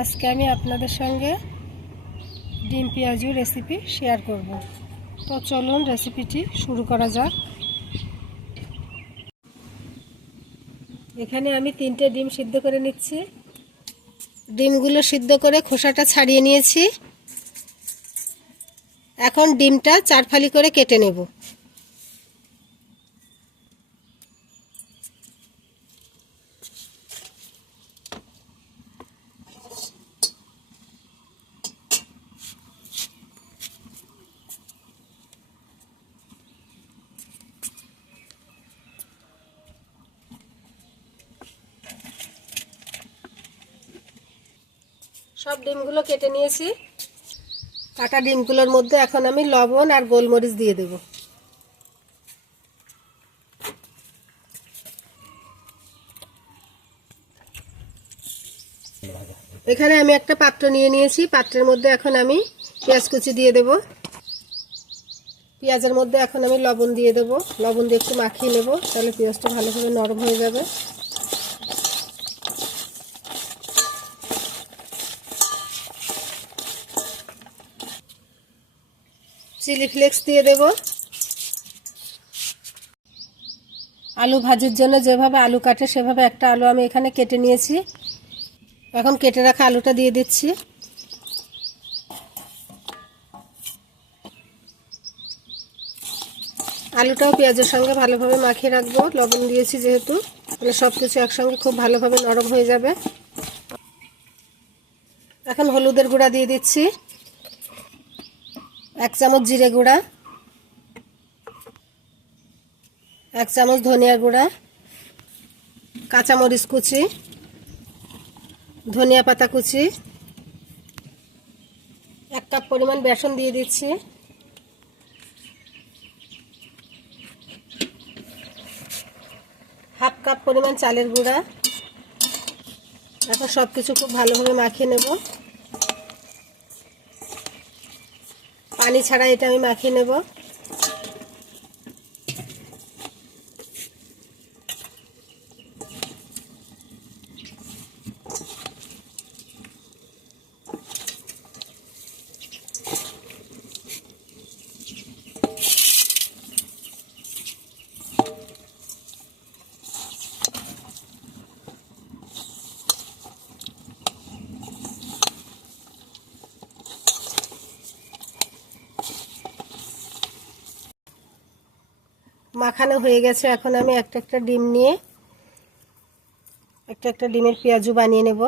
আজকে আমি আপনাদের সঙ্গে ডিম পেঁয়াজু রেসিপি শেয়ার করব। তো চলুন রেসিপিটি শুরু করা যাক। এখানে আমি তিনটে ডিম সিদ্ধ করে নিচ্ছি। ডিমগুলো সিদ্ধ করে খোসাটা ছাড়িয়ে নিয়েছি। এখন ডিমটা চারফালি করে কেটে নেব। সব ডিমগুলো কেটে নিয়েছি। কাটা ডিমগুলোর মধ্যে এখন আমি লবণ আর গোলমরিচ দিয়ে দেব। এখানে আমি একটা পাত্র নিয়ে নিয়েছি। পাত্রের মধ্যে এখন আমি পেঁয়াজ কুচি দিয়ে দেব। পেঁয়াজের মধ্যে এখন আমি লবণ দিয়ে দেব। লবণ দিয়ে একটু মাখিয়ে নেব, তাহলে পেঁয়াজটা ভালোভাবে নরম হয়ে যাবে। চিলি ফ্লেক্স দিয়ে দেব। আলু ভাজির জন্য যেভাবে আলু কাটে, সেভাবে একটা আলু আমি এখানে কেটে নিয়েছি। এখন কেটে রাখা আলুটা দিয়ে দিচ্ছি। আলুটাও পেঁয়াজের সঙ্গে ভালোভাবে মাখিয়ে রাখব। লবণ দিয়েছি যেহেতু মানে সব কিছু একসঙ্গে খুব ভালোভাবে নরম হয়ে যাবে। এখন হলুদের গুঁড়া দিয়ে দিচ্ছি। এক চামচ জিরে গুঁড়া, এক চামচ ধনিয়া গুঁড়া, কাঁচামরিচ কুচি, ধনিয়া পাতা কুচি, এক কাপ পরিমাণ বেসন দিয়ে দিচ্ছি। হাফ কাপ পরিমাণ চালের গুঁড়া। এখন সব কিছু খুব ভালোভাবে মাখিয়ে নেব। পানি ছাড়া এটা আমি মাখিয়ে নেব। মাখানো হয়ে গেছে। এখন আমি একটা একটা ডিম নিয়ে একটা একটা ডিমের পেঁয়াজু বানিয়ে নেব।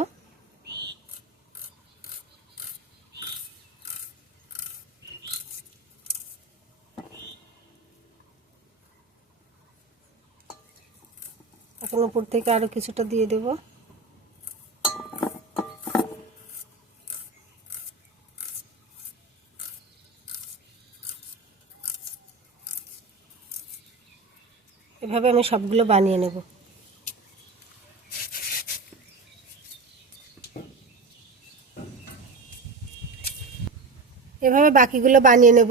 এখন উপর থেকে আরও কিছুটা দিয়ে দেব। এভাবে আমি সবগুলো বানিয়ে নেব। এভাবে বাকিগুলো বানিয়ে নেব।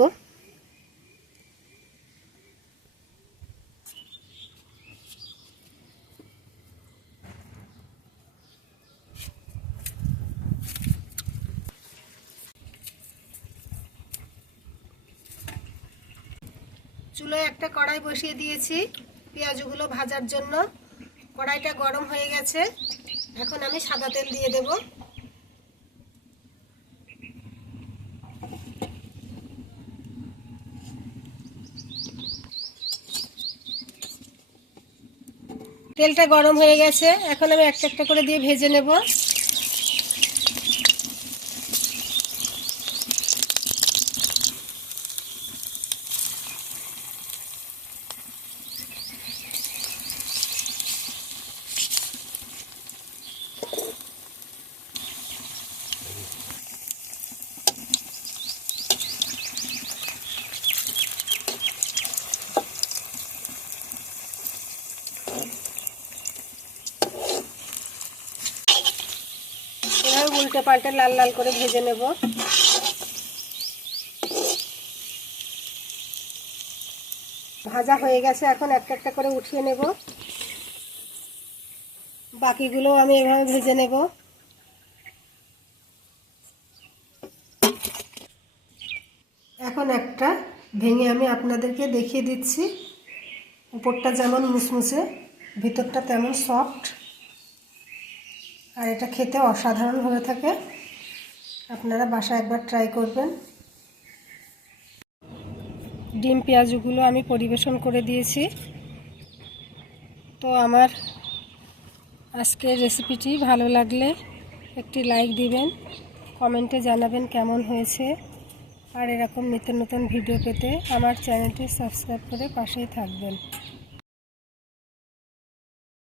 চুলোয় একটা কড়াই বসিয়ে দিয়েছি। পেঁয়াজগুলো ভাজার জন্য। কড়াইটা গরম হয়ে গেছে। এখন আমি সাদা তেল দিয়ে দেব। তেলটা গরম হয়ে গেছে। এখন আমি একটা একটা করে দিয়ে ভেজে নেব। উল্টে পাল্টে লাল লাল করে ভেজে নেব। ভাজা হয়ে গেছে, এখন একটা একটা করে উঠিয়ে নেব। বাকিগুলো আমি এভাবে ভেজে নেব। এখন একটা ভেঙে আমি আপনাদেরকে দেখিয়ে দিচ্ছি। উপরটা যেমন মুসমুসে, ভিতরটা তেমন সফট আর এটা খেতে অসাধারণ হয়ে থাকে। আপনারা বাসায় একবার ট্রাই করবেন। ডিম পেঁয়াজগুলো আমি পরিবেশন করে দিয়েছি। তো আমার আজকের রেসিপিটি ভালো লাগলে একটি লাইক দিবেন কমেন্টে জানাবেন কেমন হয়েছে। আর এরকম নিত্য নতুন ভিডিও পেতে আমার চ্যানেলটি সাবস্ক্রাইব করে পাশেই থাকবেন।